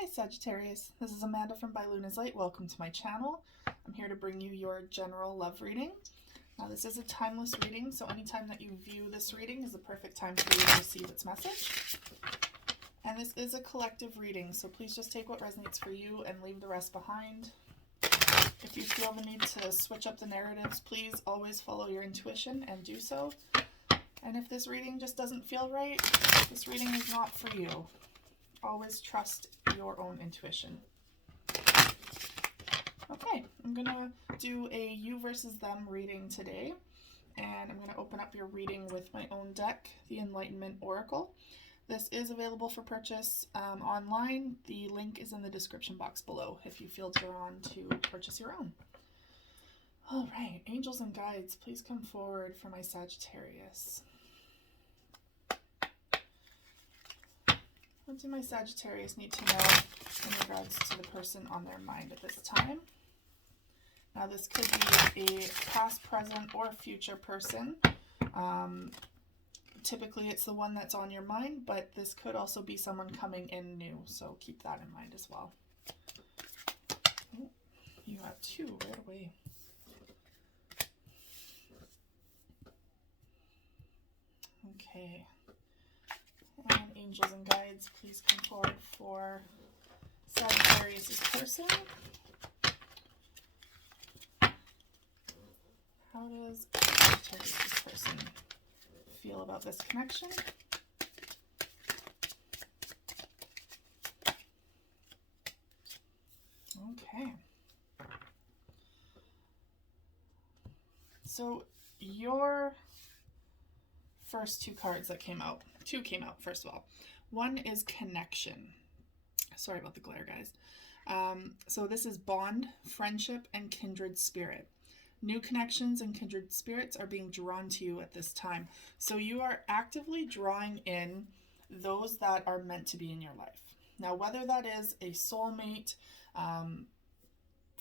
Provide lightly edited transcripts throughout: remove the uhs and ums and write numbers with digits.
Hi Sagittarius, this is Amanda from By Luna's Light. Welcome to my channel. I'm here to bring you your general love reading. Now this is a timeless reading, so anytime that you view this reading is the perfect time for you to receive its message. And this is a collective reading, so please just take what resonates for you and leave the rest behind. If you feel the need to switch up the narratives, please always follow your intuition and do so. And if this reading just doesn't feel right, this reading is not for you. Always trust your own intuition. Okay, I'm going to do a you versus them reading today. And I'm going to open up your reading with my own deck, the Enlightenment Oracle. This is available for purchase online. The link is in the description box below if you feel drawn to purchase your own. All right, angels and guides, please come forward for my Sagittarius. What do my Sagittarius need to know in regards to the person on their mind at this time? Now this could be a past, present, or future person. Typically it's the one that's on your mind, but this could also be someone coming in new, so keep that in mind as well. Oh, you have two right away. Okay. And angels and guides, please come forward for Sagittarius' person. How does Sagittarius' person feel about this connection? Okay. So your first two cards that came out, two came out first of all. One is connection. Sorry about the glare, guys. So this is bond, friendship, and kindred spirit. New connections and kindred spirits are being drawn to you at this time. So you are actively drawing in those that are meant to be in your life. Now, whether that is a soulmate,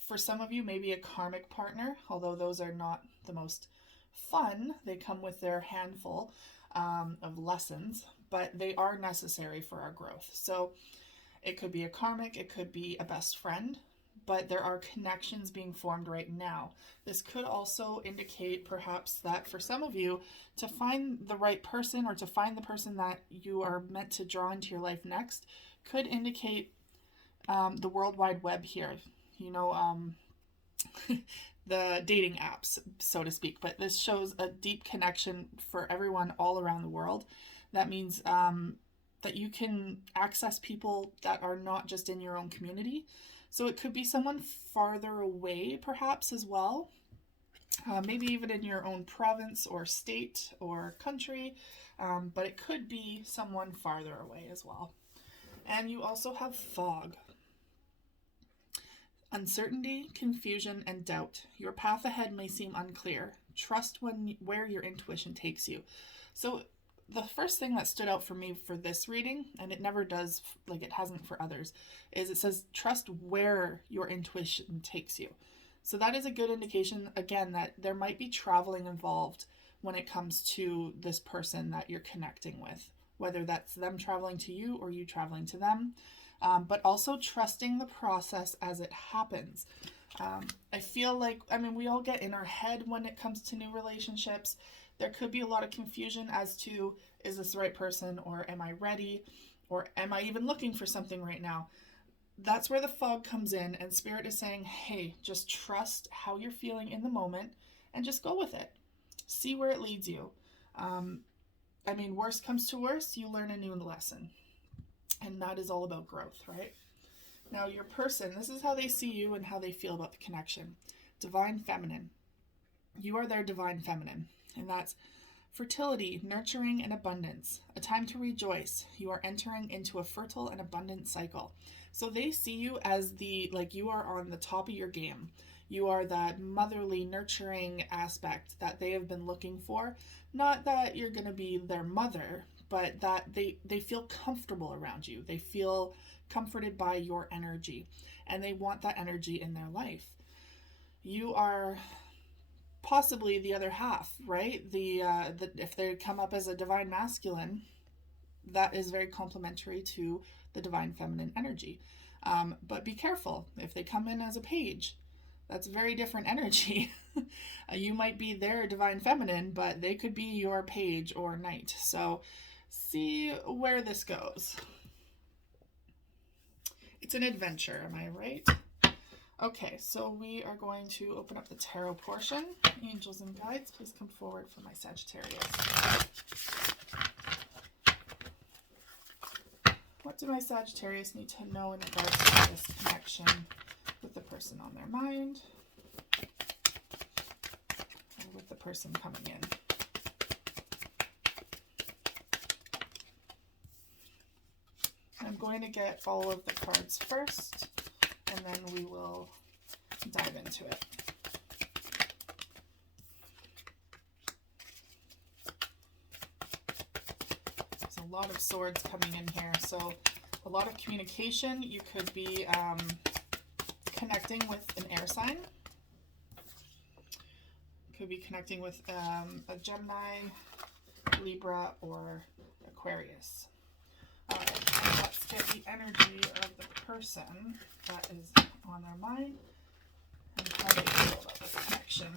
for some of you, maybe a karmic partner, although those are not the most fun. They come with their handful of lessons, but they are necessary for our growth. So it could be a karmic, it could be a best friend, but there are connections being formed right now. This could also indicate perhaps that for some of you, to find the right person or to find the person that you are meant to draw into your life next could indicate the World Wide Web here. You know, the dating apps, so to speak, but this shows a deep connection for everyone all around the world. That means that you can access people that are not just in your own community. So it could be someone farther away perhaps as well, maybe even in your own province or state or country, but it could be someone farther away as well. And you also have fog. Uncertainty, confusion, and doubt. Your path ahead may seem unclear. Trust where your intuition takes you. So the first thing that stood out for me for this reading, and it never does, like it hasn't for others, is it says trust where your intuition takes you. So that is a good indication, again, that there might be traveling involved when it comes to this person that you're connecting with, whether that's them traveling to you or you traveling to them. But also trusting the process as it happens. I feel like, we all get in our head when it comes to new relationships. There could be a lot of confusion as to, is this the right person, or am I ready, or am I even looking for something right now? That's where the fog comes in, and Spirit is saying, hey, just trust how you're feeling in the moment and just go with it. See where it leads you. Worst comes to worst, you learn a new lesson. And that is all about growth, right? Now, your person, this is how they see you and how they feel about the connection. Divine feminine. You are their divine feminine. And that's fertility, nurturing, and abundance. A time to rejoice. You are entering into a fertile and abundant cycle. So they see you as you are on the top of your game. You are that motherly, nurturing aspect that they have been looking for. Not that you're going to be their mother, but that they feel comfortable around you. They feel comforted by your energy, and they want that energy in their life. You are possibly the other half, right? If they come up as a divine masculine, that is very complementary to the divine feminine energy. But be careful if they come in as a page. That's very different energy. You might be their divine feminine, but they could be your page or knight. So see where this goes. It's an adventure, am I right? Okay, so we are going to open up the tarot portion. Angels and guides, please come forward for my Sagittarius. What do my Sagittarius need to know in regards to this connection with the person on their mind, or with the person coming in? I'm going to get all of the cards first, and then we will dive into it. There's a lot of swords coming in here, so a lot of communication. You could be connecting with an air sign. Could be connecting with a Gemini, Libra, or Aquarius. All right, let's get the energy of the person that is on their mind and how they feel about this connection.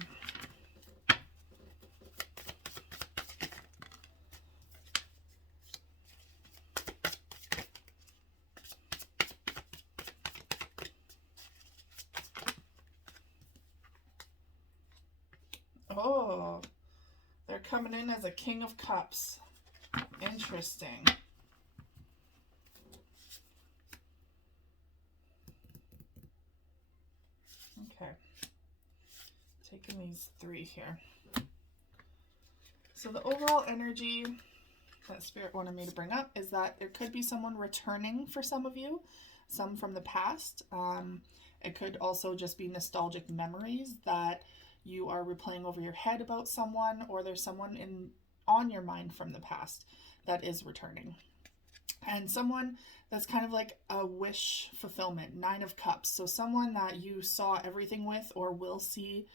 Oh, they're coming in as a King of Cups. Interesting. Okay. Taking these three here. So the overall energy that Spirit wanted me to bring up is that there could be someone returning for some of you, some from the past. It could also just be nostalgic memories that you are replaying over your head about someone, or there's someone on your mind from the past that is returning. And someone that's kind of like a wish fulfillment, 9 of Cups. So someone that you saw everything with or will see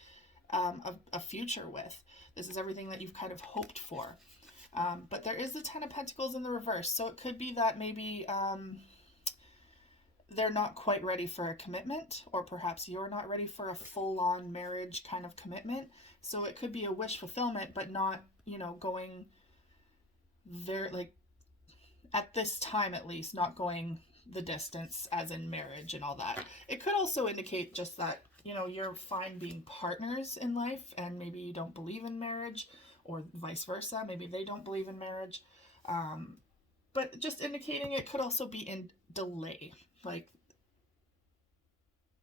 a future with. This is everything that you've kind of hoped for. But there is the 10 of Pentacles in the reverse. So it could be that maybe they're not quite ready for a commitment, or perhaps you're not ready for a full-on marriage kind of commitment. So it could be a wish fulfillment, but not, going very, like, at this time at least, not going the distance as in marriage and all that. It could also indicate just that, you're fine being partners in life, and maybe you don't believe in marriage, or vice versa. Maybe they don't believe in marriage. But just indicating it could also be in delay. Like,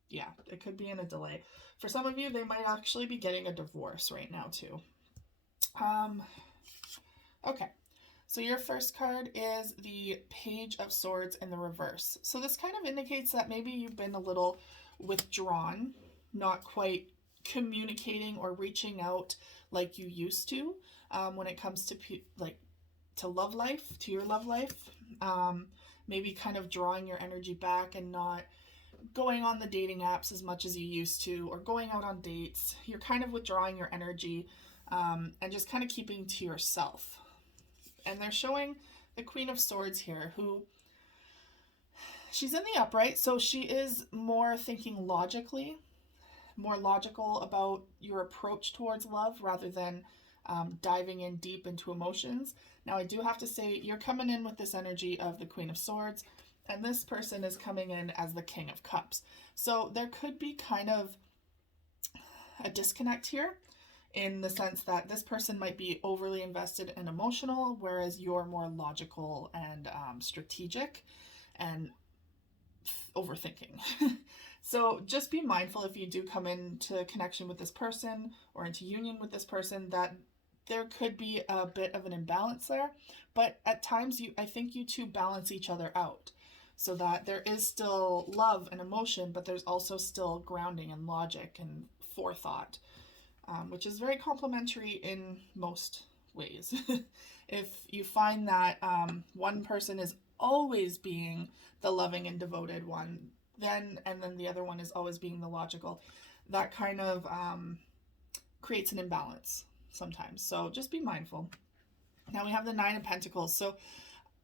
yeah, it could be in a delay. For some of you, they might actually be getting a divorce right now too. Okay, so your first card is the Page of Swords in the reverse. So this kind of indicates that maybe you've been a little withdrawn, not quite communicating or reaching out like you used to when it comes to love life, to your love life. Maybe kind of drawing your energy back and not going on the dating apps as much as you used to, or going out on dates. You're kind of withdrawing your energy and just kind of keeping to yourself. And they're showing the Queen of Swords here, who she's in the upright, so she is more thinking logically, more logical about your approach towards love rather than diving in deep into emotions. Now, I do have to say, you're coming in with this energy of the Queen of Swords, and this person is coming in as the King of Cups. So there could be kind of a disconnect here, in the sense that this person might be overly invested and emotional, whereas you're more logical and strategic and overthinking. So just be mindful if you do come into connection with this person or into union with this person, that there could be a bit of an imbalance there. But at times, I think you two balance each other out, so that there is still love and emotion, but there's also still grounding and logic and forethought, which is very complementary in most ways. If you find that one person is always being the loving and devoted one, and then the other one is always being the logical, that kind of creates an imbalance sometimes. So just be mindful. Now we have the 9 of Pentacles. So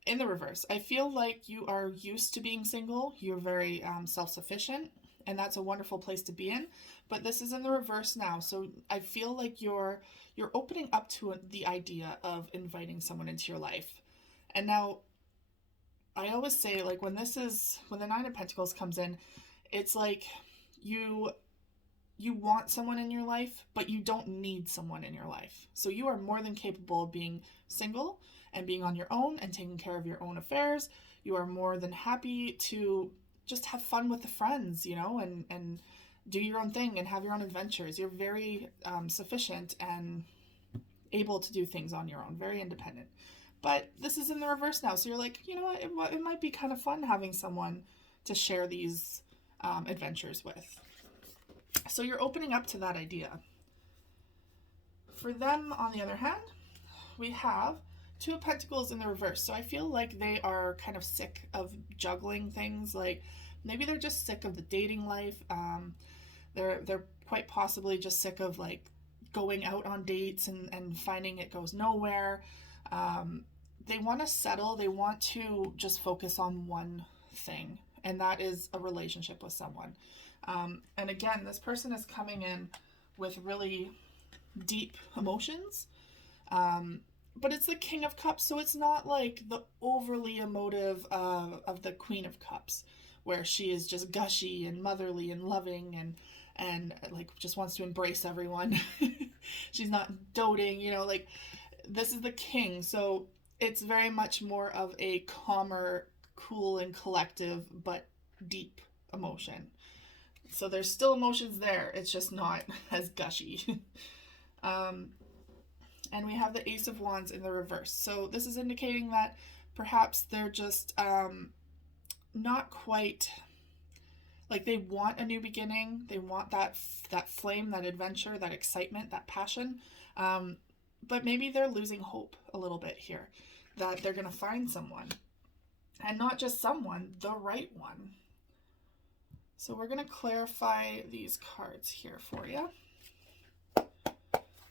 in the reverse, I feel like you are used to being single. You're very self-sufficient, and that's a wonderful place to be in. But this is in the reverse now, so I feel like you're opening up to the idea of inviting someone into your life. And now I always say, like, when the Nine of Pentacles comes in, it's like you you want someone in your life, but you don't need someone in your life. So you are more than capable of being single and being on your own and taking care of your own affairs. You are more than happy to just have fun with the friends, and do your own thing and have your own adventures. You're very sufficient and able to do things on your own, very independent. But this is in the reverse now. So you're like, you know what? It might be kind of fun having someone to share these adventures with. So you're opening up to that idea. For them, on the other hand, we have Two of Pentacles in the reverse. So I feel like they are kind of sick of juggling things. Like maybe they're just sick of the dating life. They're quite possibly just sick of like going out on dates and finding it goes nowhere. They want to settle. They want to just focus on one thing, and that is a relationship with someone. And again, this person is coming in with really deep emotions. But it's the King of Cups, so it's not like the overly emotive of the Queen of Cups, where she is just gushy and motherly and loving and like just wants to embrace everyone. She's not doting, like this is the King, so it's very much more of a calmer, cool and collective, but deep emotion. So there's still emotions there, it's just not as gushy. And we have the Ace of Wands in the reverse. So this is indicating that perhaps they're just not quite, like they want a new beginning. They want that flame, that adventure, that excitement, that passion. But maybe they're losing hope a little bit here, that they're going to find someone. And not just someone, the right one. So we're going to clarify these cards here for you.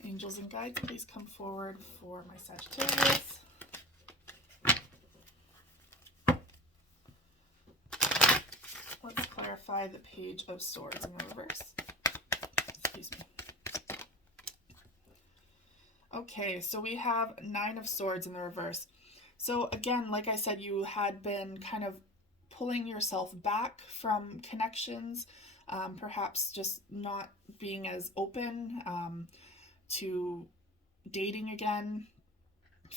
Angels and guides, please come forward for my Sagittarius. Let's clarify the Page of Swords in the reverse. Excuse me. Okay, so we have Nine of Swords in the reverse. So again, like I said, you had been kind of pulling yourself back from connections, perhaps just not being as open to dating again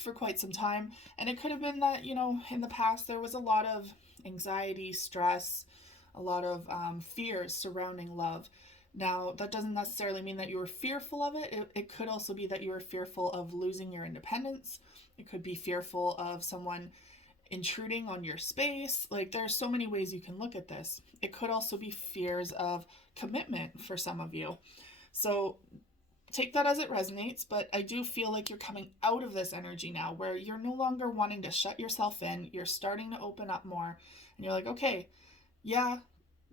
for quite some time. And it could have been that, in the past there was a lot of anxiety, stress, a lot of fears surrounding love. Now, that doesn't necessarily mean that you were fearful of it. It could also be that you were fearful of losing your independence. It could be fearful of someone intruding on your space. Like, there's so many ways you can look at this. It could also be fears of commitment for some of you. So take that as it resonates, but I do feel like you're coming out of this energy now where you're no longer wanting to shut yourself in. You're starting to open up more, and you're like, okay, yeah,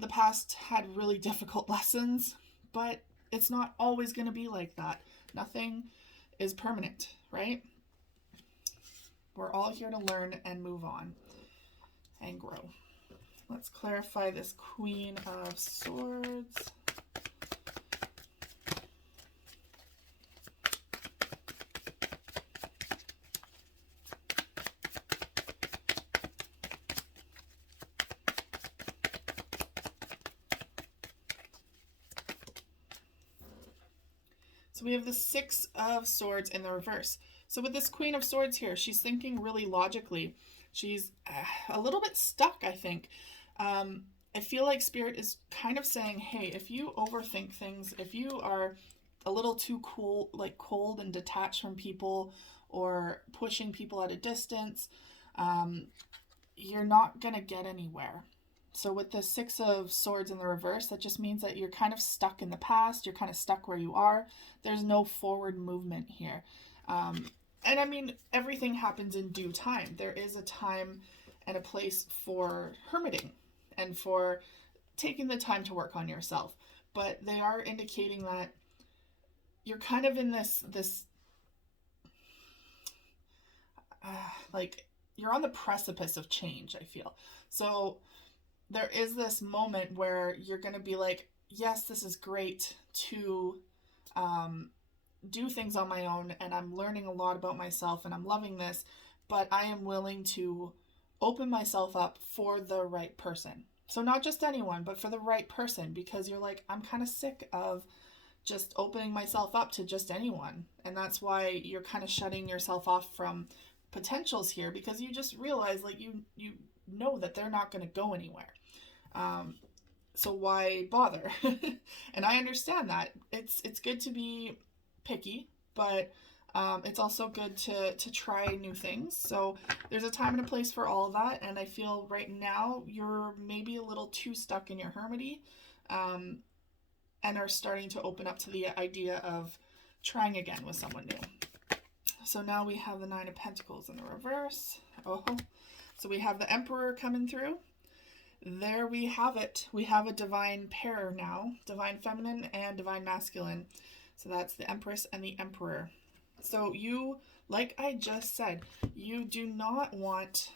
the past had really difficult lessons, but it's not always going to be like that. Nothing is permanent, right? We're all here to learn and move on and grow. Let's clarify this Queen of Swords. So we have the Six of Swords in the reverse. So with this Queen of Swords here, she's thinking really logically. She's a little bit stuck, I think. I feel like Spirit is kind of saying, hey, if you overthink things, if you are a little too cold and detached from people, or pushing people at a distance, you're not going to get anywhere. So with the Six of Swords in the reverse, that just means that you're kind of stuck in the past. You're kind of stuck where you are. There's no forward movement here. And I mean, everything happens in due time. There is a time and a place for hermiting and for taking the time to work on yourself. But they are indicating that you're kind of in this like you're on the precipice of change, I feel. So there is this moment where you're going to be like, yes, this is great to do things on my own, and I'm learning a lot about myself, and I'm loving this, but I am willing to open myself up for the right person. So not just anyone, but for the right person, because you're like, I'm kind of sick of just opening myself up to just anyone. And that's why you're kind of shutting yourself off from potentials here, because you just realize, like, you know that they're not going to go anywhere. So why bother? And I understand that. It's good to be picky, but it's also good to try new things. So there's a time and a place for all of that. And I feel right now you're maybe a little too stuck in your hermity, and are starting to open up to the idea of trying again with someone new. So now we have the Nine of Pentacles in the reverse. Oh, so we have the Emperor coming through. There we have it. We have a divine pair now, divine feminine and divine masculine. So that's the Empress and the Emperor. So you, like I just said, you do not want,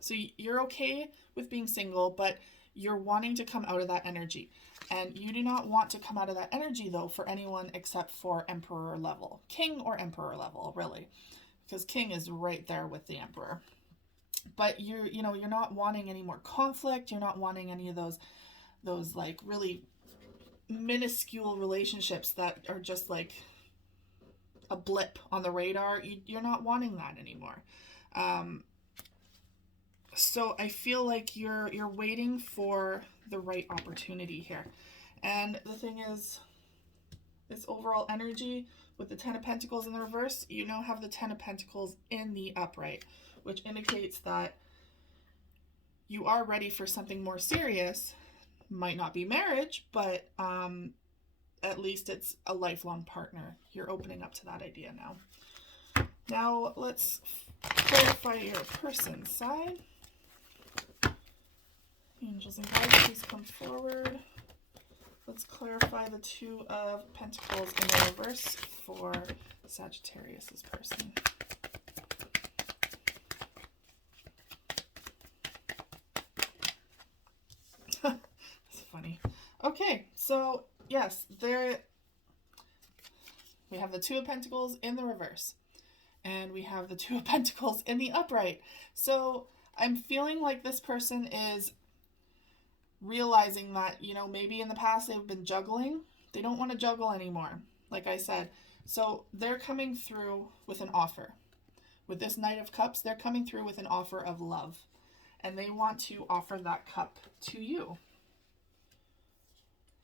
so you're okay with being single, but you're wanting to come out of that energy. And you do not want to come out of that energy, though, for anyone except for Emperor level. King or Emperor level, really. Because King is right there with the Emperor. But you're not wanting any more conflict. You're not wanting any of those like really minuscule relationships that are just like a blip on the radar. You're not wanting that anymore. So I feel like you're waiting for the right opportunity here. And the thing is, this overall energy with the Ten of Pentacles in the reverse, you now have the Ten of Pentacles in the upright, which indicates that you are ready for something more serious. Might not be marriage, but at least it's a lifelong partner. You're opening up to that idea now. Now let's clarify your person's side. Angels and guides, please come forward. Let's clarify the Two of Pentacles in the reverse for Sagittarius' person. That's funny. Okay, so yes, we have the Two of Pentacles in the reverse, and we have the Two of Pentacles in the upright. So I'm feeling like this person is realizing that, maybe in the past they've been juggling. They don't want to juggle anymore, like I said. So they're coming through with an offer. With this Knight of Cups, they're coming through with an offer of love. And they want to offer that cup to you.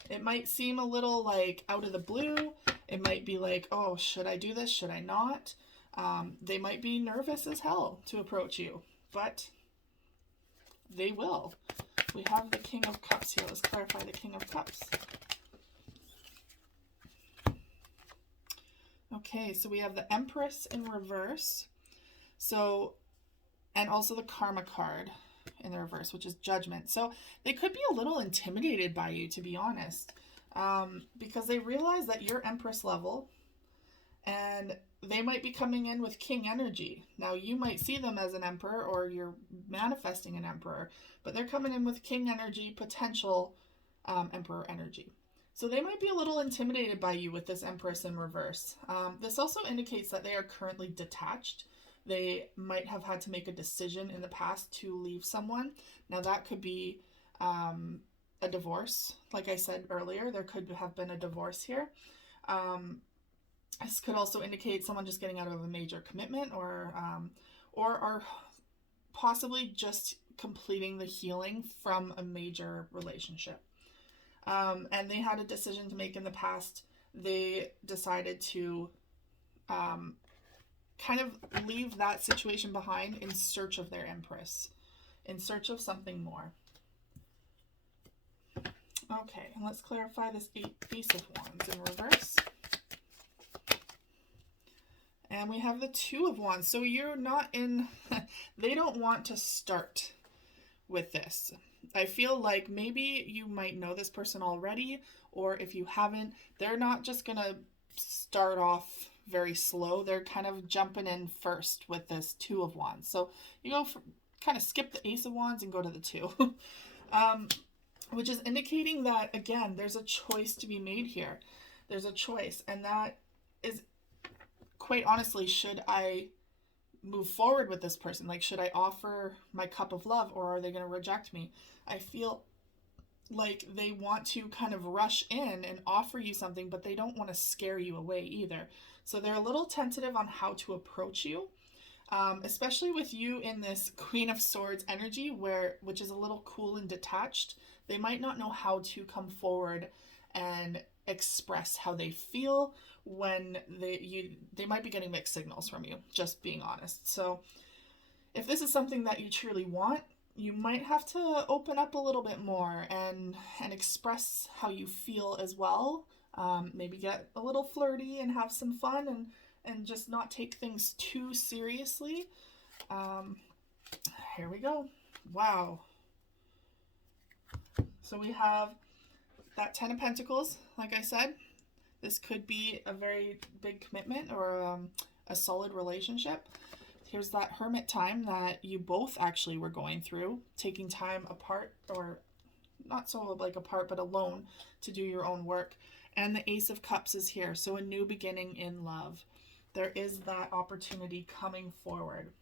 It might seem a little like out of the blue. It might be like, oh, should I do this? Should I not? They might be nervous as hell to approach you, but they will. We have the King of Cups here. Let's clarify the King of Cups. Okay, so we have the Empress in reverse. So, and also the Karma card in the reverse, which is Judgment. So they could be a little intimidated by you, to be honest, because they realize that you're Empress level, and they might be coming in with King energy. Now, you might see them as an Emperor, or you're manifesting an Emperor, but they're coming in with King energy, potential Emperor energy. So they might be a little intimidated by you with this Empress in reverse. This also indicates that they are currently detached. They might have had to make a decision in the past to leave someone. Now, that could be a divorce. Like I said earlier, there could have been a divorce here. This could also indicate someone just getting out of a major commitment, or are possibly just completing the healing from a major relationship. And they had a decision to make in the past. They decided to kind of leave that situation behind in search of their Empress, in search of something more. Okay, let's clarify this Ace of Wands in reverse. And we have the Two of Wands. So you're not in, they don't want to start with this. I feel like maybe you might know this person already, or if you haven't, they're not just going to start off very slow. They're kind of jumping in first with this Two of Wands. So you go for, kind of skip the Ace of Wands and go to the Two. Which is indicating that, again, there's a choice to be made here. There's a choice. And that is, quite honestly, should I move forward with this person? Like, should I offer my cup of love, or are they going to reject me? I feel like they want to kind of rush in and offer you something, but they don't want to scare you away either. So they're a little tentative on how to approach you, especially with you in this Queen of Swords energy, which is a little cool and detached. They might not know how to come forward and express how they feel when they might be getting mixed signals from you, just being honest. So if this is something that you truly want, you might have to open up a little bit more and express how you feel as well. Maybe get a little flirty and have some fun, and just not take things too seriously. Here we go. Wow. So we have that Ten of Pentacles. Like I said, this could be a very big commitment or a solid relationship. Here's that hermit time that you both actually were going through, taking time apart, or not so like apart, but alone, to do your own work. And the Ace of Cups is here. So a new beginning in love. There is that opportunity coming forward.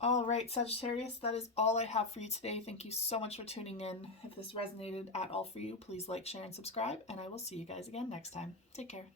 All right, Sagittarius, that is all I have for you today. Thank you so much for tuning in. If this resonated at all for you, please like, share, and subscribe, and I will see you guys again next time. Take care.